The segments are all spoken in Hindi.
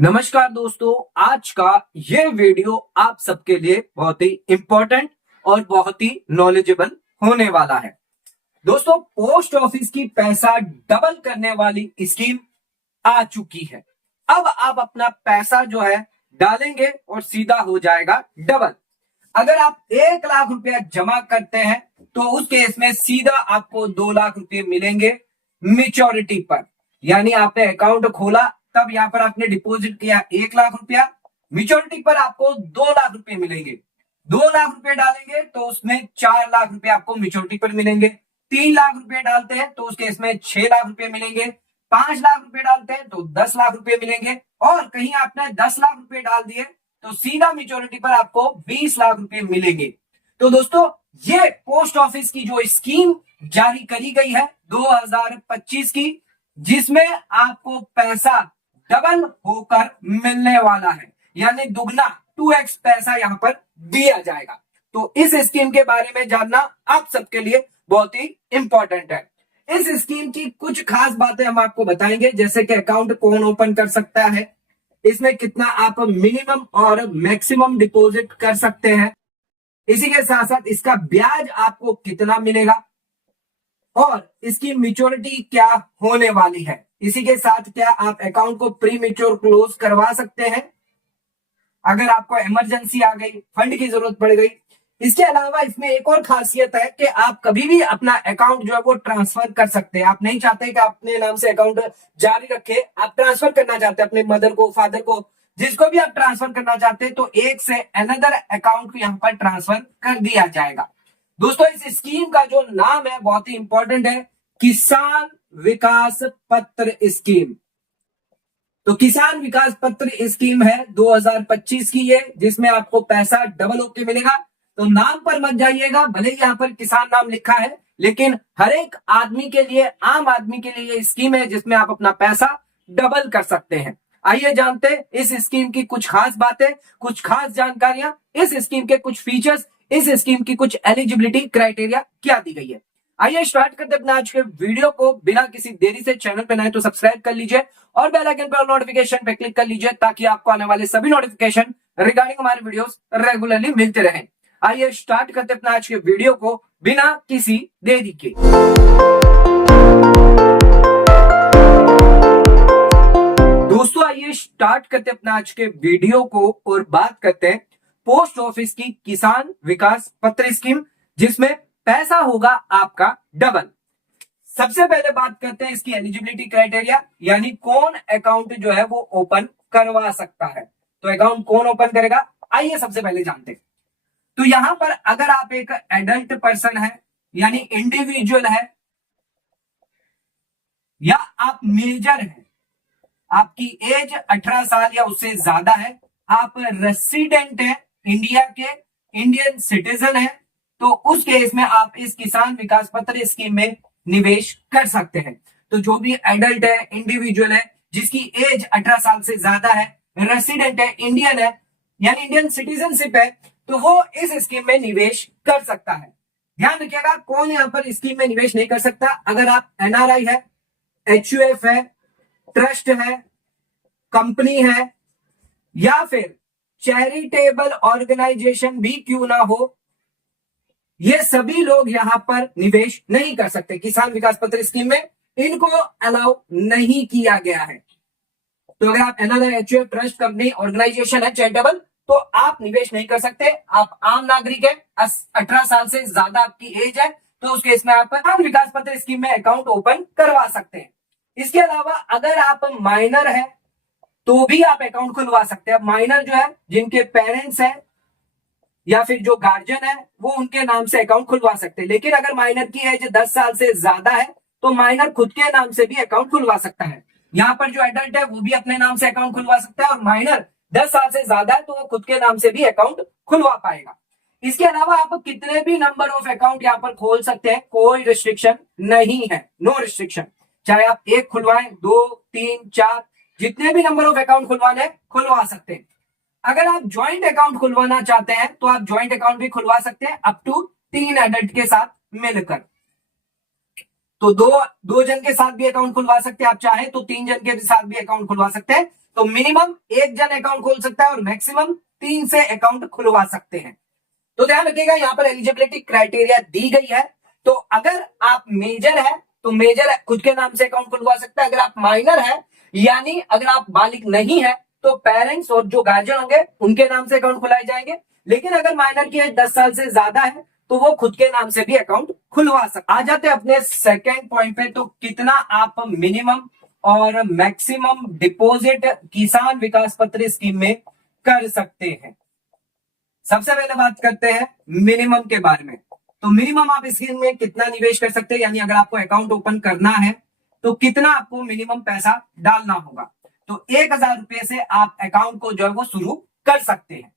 नमस्कार दोस्तों, आज का ये वीडियो आप सबके लिए बहुत ही इंपॉर्टेंट और बहुत ही नॉलेजेबल होने वाला है। दोस्तों, पोस्ट ऑफिस की पैसा डबल करने वाली स्कीम आ चुकी है। अब आप अपना पैसा जो है डालेंगे और सीधा हो जाएगा डबल। अगर आप 1 लाख रुपया जमा करते हैं तो उस केस में सीधा आपको 2 लाख रुपए मिलेंगे मेच्योरिटी पर। यानी आपने अकाउंट खोला, तब यहां पर आपने डिपॉजिट किया 1 लाख रुपया, मेच्योरिटी पर आपको 2 लाख रुपए मिलेंगे। 2 लाख रुपए डालेंगे तो उसमें 4 लाख रुपए आपको मेच्योरिटी पर मिलेंगे। 3 लाख रुपए डालते हैं तो उस केस में 6 लाख रुपए मिलेंगे। 5 लाख रुपए डालते हैं तो 10 लाख रुपए मिलेंगे। और कहीं आपने 10 लाख रुपए डाल दिए तो सीधा मेच्योरिटी पर आपको 20 लाख रुपए मिलेंगे। तो दोस्तों, ये पोस्ट ऑफिस की जो स्कीम जारी करी गई है 2025 की, जिसमें आपको पैसा डबल होकर मिलने वाला है, यानी दुगना 2x पैसा यहां पर दिया जाएगा। तो इस स्कीम के बारे में जानना आप सबके लिए बहुत ही इंपॉर्टेंट है। इस स्कीम की कुछ खास बातें हम आपको बताएंगे, जैसे कि अकाउंट कौन ओपन कर सकता है, इसमें कितना आप मिनिमम और मैक्सिमम डिपॉजिट कर सकते हैं, इसी के साथ साथ इसका ब्याज आपको कितना मिलेगा और इसकी मैच्योरिटी क्या होने वाली है। इसी के साथ क्या आप अकाउंट को प्री मैच्योर क्लोज करवा सकते हैं अगर आपको इमरजेंसी आ गई, फंड की जरूरत पड़ गई। इसके अलावा इसमें एक और खासियत है कि आप कभी भी अपना अकाउंट जो है वो ट्रांसफर कर सकते हैं। आप नहीं चाहते कि अपने नाम से अकाउंट जारी रखे, आप ट्रांसफर करना चाहते हैं अपने मदर को, फादर को, जिसको भी आप ट्रांसफर करना चाहते हैं, तो एक से अनदर अकाउंट को यहां पर ट्रांसफर कर दिया जाएगा। दोस्तों, इस स्कीम का जो नाम है बहुत ही इंपॉर्टेंट है, किसान विकास पत्र स्कीम। तो किसान विकास पत्र स्कीम है 2025 की ये, जिसमें आपको पैसा डबल होके मिलेगा। तो नाम पर मत जाइएगा, भले ही यहां पर किसान नाम लिखा है, लेकिन हर एक आदमी के लिए, आम आदमी के लिए ये स्कीम है जिसमें आप अपना पैसा डबल कर सकते हैं। आइए जानते हैं इस स्कीम की कुछ खास बातें, कुछ खास जानकारियां, इस स्कीम के कुछ फीचर्स, इस स्कीम की कुछ एलिजिबिलिटी क्राइटेरिया क्या दी गई है। आइए स्टार्ट करते अपना आज के वीडियो को। बिना किसी देरी से चैनल पे नए तो सब्सक्राइब कर लीजिए और बेल आइकन पर नोटिफिकेशन पे क्लिक कर लीजिए, ताकि आपको आने वाले सभी नोटिफिकेशन रिगार्डिंग हमारे वीडियोस रेगुलरली मिलते रहें। आइए स्टार्ट करते अपना आज के वीडियो को बिना किसी देरी के। दोस्तों, आइए स्टार्ट करते अपना आज के वीडियो को और बात करते हैं पोस्ट ऑफिस की किसान विकास पत्र स्कीम, जिसमें पैसा होगा आपका डबल। सबसे पहले बात करते हैं इसकी एलिजिबिलिटी क्राइटेरिया, यानी कौन अकाउंट जो है वो ओपन करवा सकता है। तो अकाउंट कौन ओपन करेगा, आइए सबसे पहले जानते हैं। तो यहां पर अगर आप एक एडल्ट पर्सन है, यानी इंडिविजुअल है, या आप मेजर है, आपकी एज 18 साल या उससे ज्यादा है, आप रेसिडेंट है इंडिया के, इंडियन सिटीजन है, तो उस केस में आप इस किसान विकास पत्र स्कीम में निवेश कर सकते हैं। तो जो भी एडल्ट है, इंडिविजुअल है, जिसकी एज 18 साल से ज्यादा है, रेसिडेंट है, इंडियन है, यानी इंडियन सिटीजनशिप है, तो वो इस स्कीम में निवेश कर सकता है। ध्यान रखिएगा, कौन यहां पर स्कीम में निवेश नहीं कर सकता। अगर आप एनआरआई है, एचयूएफ है, ट्रस्ट है, कंपनी है, या फिर चैरिटेबल ऑर्गेनाइजेशन भी क्यों ना हो, ये सभी लोग यहां पर निवेश नहीं कर सकते। किसान विकास पत्र स्कीम में इनको अलाउ नहीं किया गया है। तो अगर आप NRI, HUF, trust, company, organization है, चैरिटेबल, तो आप निवेश नहीं कर सकते। आप आम नागरिक है, 18 साल से ज्यादा आपकी एज है, तो उस केस में आप किसान विकास पत्र स्कीम में अकाउंट ओपन करवा सकते हैं। इसके अलावा अगर आप माइनर है तो भी आप अकाउंट खुलवा सकते हैं। माइनर जो है, जिनके पेरेंट्स है या फिर जो गार्जियन है, वो उनके नाम से अकाउंट खुलवा सकते हैं। लेकिन अगर माइनर की एज 10 साल से ज्यादा है तो माइनर खुद के नाम से भी अकाउंट खुलवा सकता है। यहाँ पर जो एडल्ट है वो भी अपने नाम से अकाउंट खुलवा सकता है, और माइनर 10 साल से ज्यादा है तो वो खुद के नाम से भी अकाउंट खुलवा पाएगा। इसके अलावा आप कितने भी नंबर ऑफ अकाउंट यहाँ पर खोल सकते हैं, कोई रिस्ट्रिक्शन नहीं है, नो रिस्ट्रिक्शन। चाहे आप 1 खुलवाएं, 2, 3, 4, जितने भी नंबर ऑफ अकाउंट खुलवाने खुलवा सकते हैं। अगर आप ज्वाइंट अकाउंट खुलवाना चाहते हैं तो आप ज्वाइंट अकाउंट भी खुलवा सकते हैं, अप टू 3 एडल्ट के साथ मिलकर। तो दो जन के साथ भी अकाउंट खुलवा सकते हैं, आप चाहे तो 3 जन के साथ भी अकाउंट खुलवा सकते हैं। तो मिनिमम एक जन अकाउंट खोल सकता है और मैक्सिमम 3 से अकाउंट खुलवा सकते हैं। तो ध्यान रखिएगा, यहाँ पर एलिजिबिलिटी क्राइटेरिया दी गई है। तो अगर आप मेजर है तो मेजर खुद के नाम से अकाउंट खुलवा सकता है। अगर आप माइनर है यानी अगर आप बालिग नहीं है तो पेरेंट्स और जो गार्जियन होंगे उनके नाम से अकाउंट खुलाए जाएंगे। लेकिन अगर माइनर की एज 10 साल से ज्यादा है तो वो खुद के नाम से भी अकाउंट खुलवा सकते। आ जाते हैं अपने सेकेंड पॉइंट पे, तो कितना आप मिनिमम और मैक्सिमम डिपॉजिट किसान विकास पत्र स्कीम में कर सकते हैं। सबसे पहले बात करते हैं मिनिमम के बारे में। तो मिनिमम आप स्कीम में कितना निवेश कर सकते हैं, यानी अगर आपको अकाउंट ओपन करना है तो कितना आपको मिनिमम पैसा डालना होगा। तो 1000 रुपए से आप अकाउंट को जो है वो शुरू कर सकते हैं।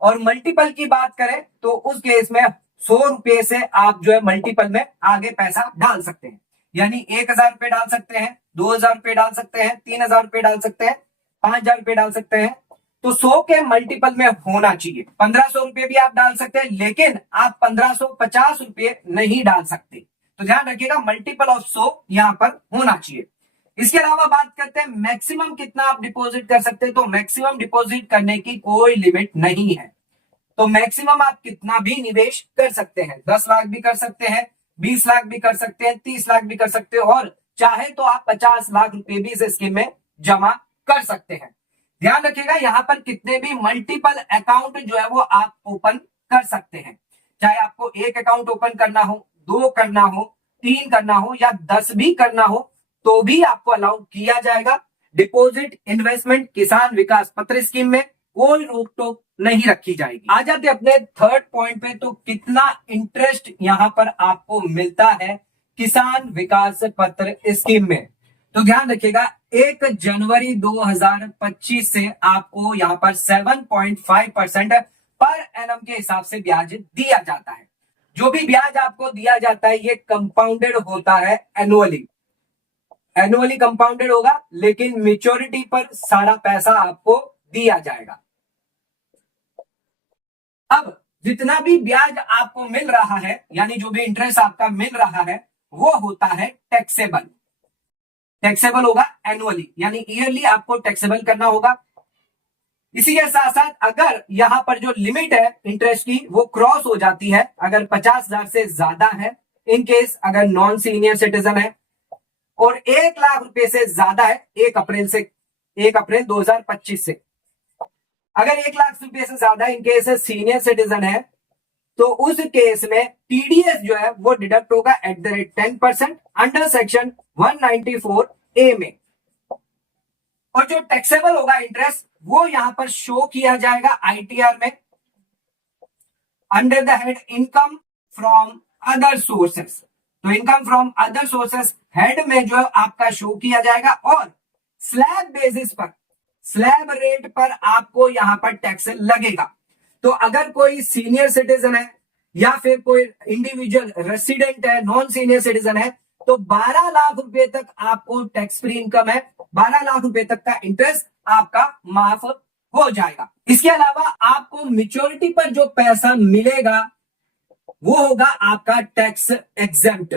और मल्टीपल की बात करें तो उस केस में 100 रुपए से आप जो है मल्टीपल में आगे पैसा डाल सकते हैं। यानी 1000 रुपए डाल सकते हैं, 2000 रुपए डाल सकते हैं, 3000 रुपए डाल सकते हैं, 5000 रुपए डाल सकते हैं। तो 100 के मल्टीपल में होना चाहिए। 1500 रुपए भी आप डाल सकते हैं, लेकिन आप 1550 रुपए नहीं डाल सकते। तो ध्यान रखिएगा, मल्टीपल ऑफ 100 यहां पर होना चाहिए। इसके अलावा बात करते हैं मैक्सिमम कितना आप डिपॉजिट कर सकते हैं। तो मैक्सिमम डिपॉजिट करने की कोई लिमिट नहीं है। तो मैक्सिमम आप कितना भी निवेश कर सकते हैं। 10 लाख भी कर सकते हैं, 20 लाख भी कर सकते हैं, 30 लाख भी कर सकते हैं, और चाहे तो आप 50 लाख रुपए भी इस स्कीम में जमा कर सकते हैं। ध्यान रखिएगा, यहां पर कितने भी मल्टीपल अकाउंट जो है वो आप ओपन कर सकते हैं। चाहे आपको एक अकाउंट ओपन करना हो, 2 करना हो, 3 करना हो या 10 भी करना हो तो भी आपको अलाउ किया जाएगा। डिपॉजिट इन्वेस्टमेंट किसान विकास पत्र स्कीम में कोई रोक टोक नहीं रखी जाएगी। आ जाते अपने थर्ड पॉइंट पे, तो कितना इंटरेस्ट यहां पर आपको मिलता है किसान विकास पत्र स्कीम में। तो ध्यान रखिएगा, 1 जनवरी 2025 से आपको यहां पर 7.5% पर एनम के हिसाब से ब्याज दिया जाता है। जो भी ब्याज आपको दिया जाता है ये कंपाउंडेड होता है एनुअली कंपाउंडेड होगा, लेकिन मेच्योरिटी पर सारा पैसा आपको दिया जाएगा। अब जितना भी ब्याज आपको मिल रहा है, यानी जो भी इंटरेस्ट आपका मिल रहा है, वो होता है टैक्सेबल होगा एनुअली, यानी ईयरली आपको टैक्सेबल करना होगा। इसी के साथ साथ अगर यहां पर जो लिमिट है इंटरेस्ट की वो क्रॉस हो जाती है, अगर 50,000 से ज्यादा है, इन केस अगर नॉन सीनियर सिटीजन है, और 1 लाख रुपए से ज्यादा है 1 अप्रैल 2025 से। अगर 1 लाख रुपए से ज्यादा इन केस सीनियर सिटीजन है तो उस केस में टीडीएस जो है वो डिडक्ट होगा @ 10% अंडर सेक्शन 194A में। और जो टैक्सेबल होगा इंटरेस्ट वो यहां पर शो किया जाएगा आईटीआर में under the head income from other sources. तो income from other sources head में जो है आपका शो किया जाएगा, और स्लैब बेसिस पर, स्लैब रेट पर आपको यहां पर टैक्स लगेगा। तो अगर कोई सीनियर सिटीजन है या फिर कोई इंडिविजुअल रेसिडेंट है, नॉन सीनियर सिटीजन है, तो 12 लाख रुपए तक आपको टैक्स फ्री इनकम है, 12 लाख रुपए तक का इंटरेस्ट आपका माफ हो जाएगा। इसके अलावा आपको मेच्योरिटी पर जो पैसा मिलेगा वो होगा आपका टैक्स एग्जेम्प्ट।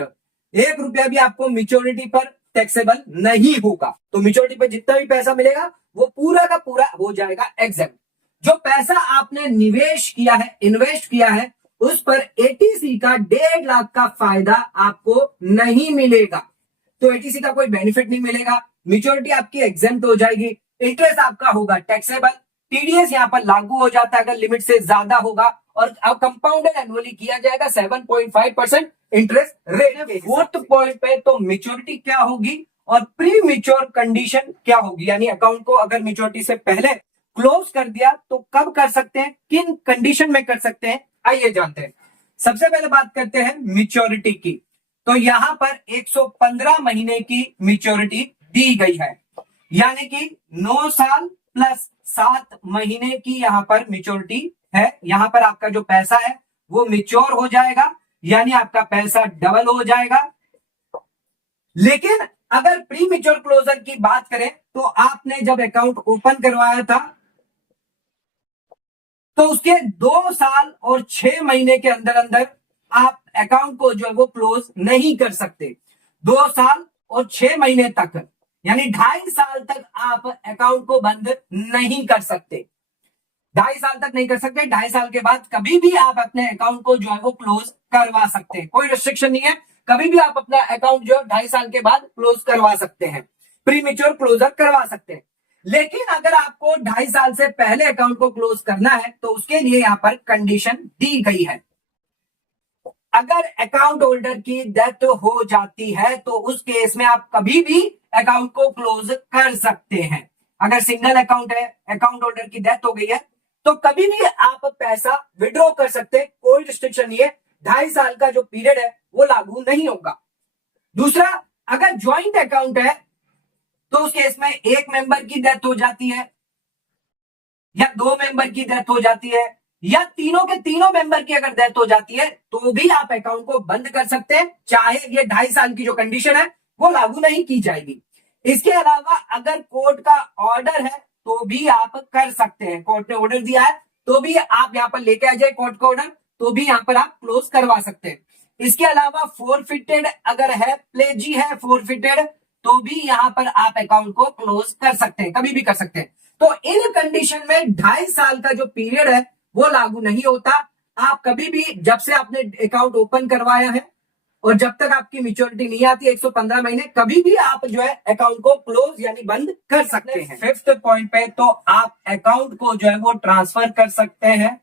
1 रुपया भी आपको मेच्योरिटी पर टैक्सेबल नहीं होगा। तो मेच्योरिटी पर जितना भी पैसा मिलेगा वो पूरा का पूरा हो जाएगा एग्जेम्प्ट। जो पैसा आपने निवेश किया है, इन्वेस्ट किया है, उस पर एटीसी का 1.5 लाख का फायदा आपको नहीं मिलेगा। तो एटीसी का कोई बेनिफिट नहीं मिलेगा, मेच्योरिटी आपकी एग्जेम्प्ट हो जाएगी, इंटरेस्ट आपका होगा टैक्सेबल, टीडीएस यहां पर लागू हो जाता है अगर लिमिट से ज्यादा होगा, और अब कंपाउंडेड एनुअली किया जाएगा 7.5% इंटरेस्ट रेट। फोर्थ पॉइंट पे तो मेच्योरिटी क्या होगी और प्री मेच्योर कंडीशन क्या होगी, यानी अकाउंट को अगर मेच्योरिटी से पहले क्लोज कर दिया तो कब कर सकते हैं, किन कंडीशन में कर सकते हैं, आइए जानते हैं। सबसे पहले बात करते हैं मेच्योरिटी की। तो यहां पर 115 महीने की मेच्योरिटी दी गई है, यानी कि 9 साल प्लस 7 महीने की यहां पर मेच्योरिटी है। यहां पर आपका जो पैसा है वो मेच्योर हो जाएगा, यानी आपका पैसा डबल हो जाएगा। लेकिन अगर प्री मेच्योर क्लोजर की बात करें तो आपने जब अकाउंट ओपन करवाया था तो उसके 2 साल और 6 महीने के अंदर अंदर आप अकाउंट को जो है वो क्लोज नहीं कर सकते। 2 साल और 6 महीने तक यानी 2.5 साल तक आप अकाउंट को बंद नहीं कर सकते। 2.5 साल तक नहीं कर सकते, 2.5 साल के बाद कभी भी आप अपने अकाउंट को जो है वो क्लोज करवा सकते हैं, कोई रिस्ट्रिक्शन नहीं है। कभी भी आप अपना अकाउंट जो है 2.5 साल के बाद क्लोज करवा सकते हैं, प्रीमेच्योर क्लोजर करवा सकते हैं। लेकिन अगर आपको 2.5 साल से पहले अकाउंट को क्लोज करना है तो उसके लिए यहां पर कंडीशन दी गई है। अगर अकाउंट होल्डर की डेथ हो जाती है तो उस केस में आप कभी भी अकाउंट को क्लोज कर सकते हैं। अगर सिंगल अकाउंट है, अकाउंट होल्डर की डेथ हो गई है, तो कभी भी आप पैसा विड्रॉ कर सकते हैं, कोई रिस्ट्रिक्शन नहीं है। 2.5 साल का जो पीरियड है वो लागू नहीं होगा। दूसरा, अगर ज्वाइंट अकाउंट है तो उस केस में एक मेंबर की डेथ हो जाती है या 2 मेंबर की डेथ हो जाती है या तीनों के तीनों मेंबर की अगर डेथ हो जाती है तो भी आप अकाउंट को बंद कर सकते हैं, चाहे ये 2.5 साल की जो कंडीशन है वो लागू नहीं की जाएगी। इसके अलावा अगर कोर्ट का ऑर्डर है तो भी आप कर सकते हैं, कोर्ट ने ऑर्डर दिया है तो भी आप यहां पर लेके आ जाए कोर्ट का ऑर्डर, तो भी यहां पर आप क्लोज करवा सकते हैं। इसके अलावा फोरफिटेड अगर है, प्लेजी है फोरफिटेड, तो भी यहां पर आप अकाउंट को क्लोज कर सकते हैं, कभी भी कर सकते हैं। तो इन कंडीशन में 2.5 साल का जो पीरियड है वो लागू नहीं होता। आप कभी भी, जब से आपने अकाउंट ओपन करवाया है और जब तक आपकी मैच्योरिटी नहीं आती 115 महीने, कभी भी आप जो है अकाउंट को क्लोज यानी बंद कर सकते हैं। 5th पॉइंट पे, तो आप अकाउंट को जो है वो ट्रांसफर कर सकते हैं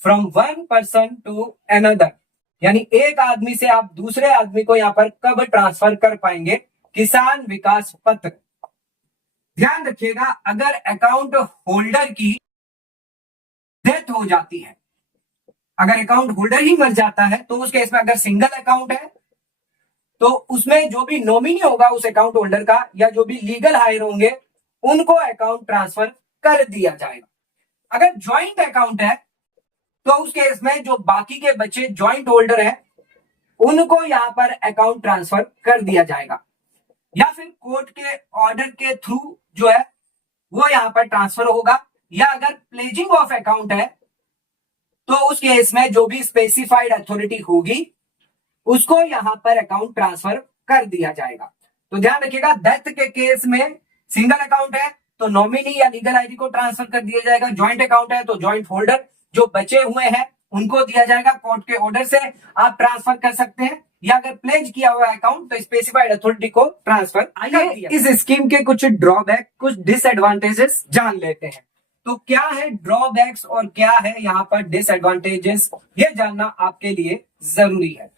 from one person to another, यानी एक आदमी से आप दूसरे आदमी को यहां पर कब ट्रांसफर कर पाएंगे? किसान विकास पत्र। ध्यान रखिएगा, अगर अकाउंट होल्डर की डेथ हो जाती है, अगर अकाउंट होल्डर ही मर जाता है तो उस केस में अगर सिंगल अकाउंट है तो उसमें जो भी नॉमिनी होगा उस अकाउंट होल्डर का या जो भी लीगल हायर होंगे उनको अकाउंट ट्रांसफर कर दिया जाएगा। अगर ज्वाइंट अकाउंट है तो उस केस में जो बाकी के बच्चे ज्वाइंट होल्डर है उनको यहां पर अकाउंट ट्रांसफर कर दिया जाएगा, या फिर कोर्ट के ऑर्डर के थ्रू जो है वो यहां पर ट्रांसफर होगा, या अगर प्लेजिंग ऑफ अकाउंट है तो उस केस में जो भी स्पेसिफाइड अथॉरिटी होगी उसको यहां पर अकाउंट ट्रांसफर कर दिया जाएगा। तो ध्यान रखिएगा, डेथ के केस में सिंगल अकाउंट है तो नॉमिनी या लीगल आईडी को ट्रांसफर कर दिया जाएगा, ज्वाइंट अकाउंट है तो ज्वाइंट होल्डर जो बचे हुए हैं उनको दिया जाएगा, कोर्ट के ऑर्डर से आप ट्रांसफर कर सकते हैं, या अगर प्लेज किया हुआ अकाउंट तो स्पेसिफाइड अथॉरिटी को ट्रांसफर कर दिया। इस स्कीम के कुछ ड्रॉबैक, कुछ डिसएडवांटेजेस जान लेते हैं। तो क्या है ड्रॉबैक्स और क्या है यहां पर डिसएडवांटेजेस, ये जानना आपके लिए जरूरी है।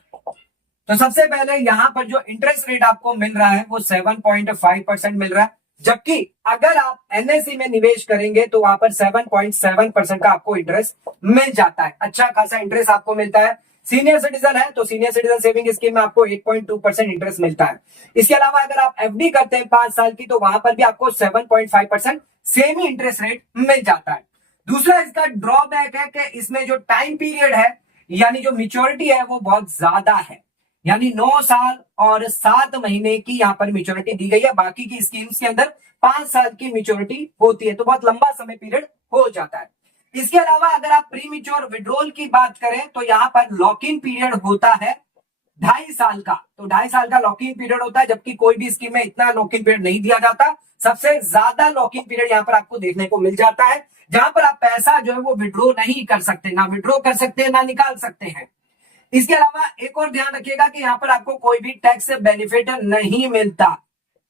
तो सबसे पहले यहां पर जो इंटरेस्ट रेट आपको मिल रहा है वो 7.5% मिल रहा है, जबकि अगर आप एनएससी में निवेश करेंगे तो वहां पर 7.7% का आपको इंटरेस्ट मिल जाता है, अच्छा खासा इंटरेस्ट आपको मिलता है। सीनियर सिटीजन है तो सीनियर सिटीजन सेविंग स्कीम में आपको 8.2% इंटरेस्ट मिलता है। इसके अलावा अगर आप एफडी करते हैं 5 साल की तो वहां पर भी आपको 7.5% सेम ही इंटरेस्ट रेट मिल जाता है। दूसरा इसका ड्रॉबैक है कि इसमें जो टाइम पीरियड है यानी जो मैच्योरिटी है वो बहुत ज्यादा है, यानी 9 साल और 7 महीने की यहां पर मैच्योरिटी दी गई है। बाकी की स्कीम्स के अंदर 5 साल की मैच्योरिटी होती है, तो बहुत लंबा समय पीरियड हो जाता है। इसके अलावा अगर आप प्री मैच्योर विड्रॉल की बात करें तो यहां पर लॉक इन पीरियड होता है 2.5 साल का, तो 2.5 साल का लॉक इन पीरियड होता है, जबकि कोई भी स्कीम में इतना लॉक इन पीरियड नहीं दिया जाता। सबसे ज्यादा लॉक इन पीरियड यहां पर आपको देखने को मिल जाता है, जहां पर आप पैसा जो है वो विड्रॉ नहीं कर सकते, ना विड्रॉ कर सकते हैं ना निकाल सकते हैं। इसके अलावा एक और ध्यान रखिएगा कि यहां पर आपको कोई भी टैक्स बेनिफिट नहीं मिलता,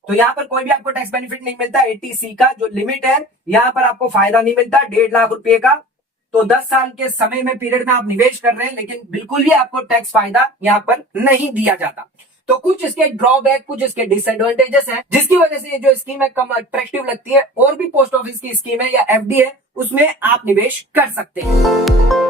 तो यहां पर कोई भी आपको टैक्स बेनिफिट नहीं मिलता। एटीसी का जो लिमिट है यहां पर आपको फायदा नहीं मिलता 1.5 लाख रुपए का, तो 10 साल के समय में पीरियड में आप निवेश कर रहे हैं लेकिन बिल्कुल भी आपको टैक्स फायदा यहां पर नहीं दिया जाता। तो कुछ इसके ड्रॉबैक, कुछ इसके डिसएडवांटेजेस हैं, जिसकी वजह से ये जो स्कीम है कम अट्रैक्टिव लगती है। और भी पोस्ट ऑफिस की स्कीम है या एफडी है उसमें आप निवेश कर सकते हैं।